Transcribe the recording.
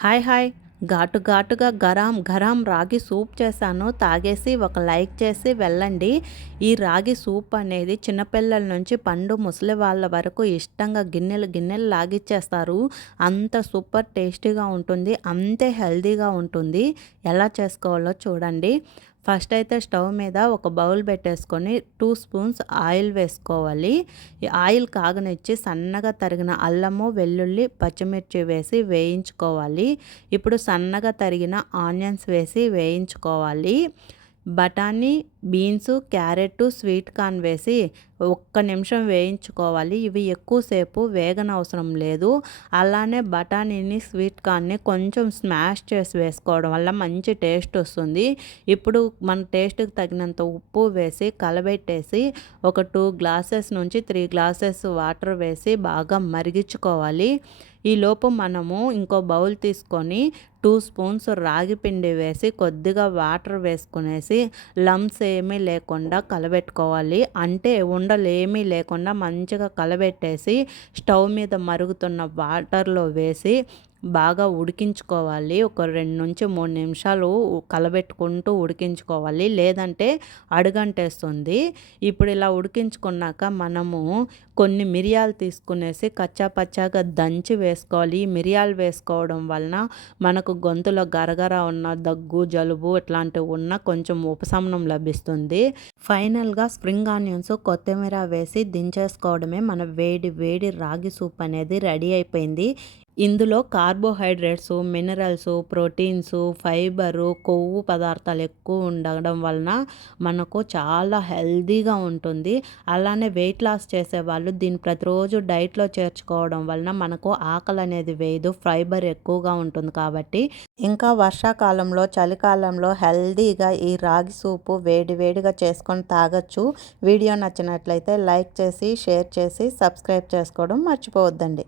Hi hi ఘాటుగా గరం గరం రాగి soup చేశాను. తాగేసి ఒక లైక్ చేసి వెళ్ళండి. ఈ రాగి సూప్ అనేది చిన్నపిల్లల నుంచి పండు ముసలి వాళ్ళ వరకు ఇష్టంగా గిన్నెలు గిన్నెలు లాగిచ్చేస్తారు. అంత సూపర్ టేస్టీగా ఉంటుంది, అంతే హెల్తీగా ఉంటుంది. ఎలా చేసుకోవాలో చూడండి. ఫస్ట్ అయితే స్టవ్ మీద ఒక బౌల్ పెట్టేసుకొని 2 స్పూన్స్ ఆయిల్ వేసుకోవాలి. ఈ ఆయిల్ కాగనిచ్చి సన్నగా తరిగిన అల్లము, వెల్లుల్లి, పచ్చిమిర్చి వేసి వేయించుకోవాలి. ఇప్పుడు సన్నగా తరిగిన ఆనియన్స్ వేసి వేయించుకోవాలి. బఠానీ, బీన్స్, క్యారెట్, స్వీట్ కార్న్ వేసి ఒక్క నిమిషం వేయించుకోవాలి. ఇవి ఎక్కువసేపు వేగనవసరం లేదు. అలానే బఠానీని, స్వీట్ కార్న్ని కొంచెం స్మాష్ చేసి వేసుకోవడం వల్ల మంచి టేస్ట్ వస్తుంది. ఇప్పుడు మన టేస్ట్కి తగినంత ఉప్పు వేసి కలబెట్టేసి ఒక 2 గ్లాసెస్ నుంచి 3 గ్లాసెస్ వాటర్ వేసి బాగా మరిగించుకోవాలి. ఈలోపు మనము ఇంకో బౌల్ తీసుకొని 2 స్పూన్స్ రాగి పిండి వేసి కొద్దిగా వాటర్ వేసుకునేసి లమ్స్ ఏమీ లేకుండా కలబెట్టుకోవాలి. అంటే ఉండలు ఏమీ లేకుండా మంచిగా కలబెట్టేసి స్టవ్ మీద మరుగుతున్న వాటర్లో వేసి బాగా ఉడికించుకోవాలి. ఒక 2-3 నిమిషాలు కలబెట్టుకుంటూ ఉడికించుకోవాలి, లేదంటే అడుగంటేస్తుంది. ఇప్పుడు ఇలా ఉడికించుకున్నాక మనము కొన్ని మిరియాలు తీసుకునేసి కచ్చా పచ్చాగా దంచి వేసుకోవాలి. ఈ మిరియాలు వేసుకోవడం వలన మనకు గొంతులో గరగర ఉన్న దగ్గు, జలుబు ఇట్లాంటివి ఉన్న కొంచెం ఉపశమనం లభిస్తుంది. ఫైనల్గా స్ప్రింగ్ ఆనియన్స్, కొత్తిమీర వేసి దించేసుకోవడమే. మన వేడి వేడి రాగి సూప్ అనేది రెడీ అయిపోయింది. ఇందులో కార్బోహైడ్రేట్స్, మినరల్స్, ప్రోటీన్స్, ఫైబరు, కొవ్వు పదార్థాలు ఎక్కువ ఉండడం వలన మనకు చాలా హెల్తీగా ఉంటుంది. అలానే వెయిట్ లాస్ చేసేవాళ్ళు దీన్ని ప్రతిరోజు డైట్లో చేర్చుకోవడం వలన మనకు ఆకలి అనేది వేయదు, ఫైబర్ ఎక్కువగా ఉంటుంది. కాబట్టి ఇంకా వర్షాకాలంలో, చలికాలంలో హెల్తీగా ఈ రాగి సూపు వేడి వేడిగా చేసుకొని తాగొచ్చు. వీడియో నచ్చినట్లయితే లైక్ చేసి, షేర్ చేసి, సబ్స్క్రైబ్ చేసుకోవడం మర్చిపోవద్దండి.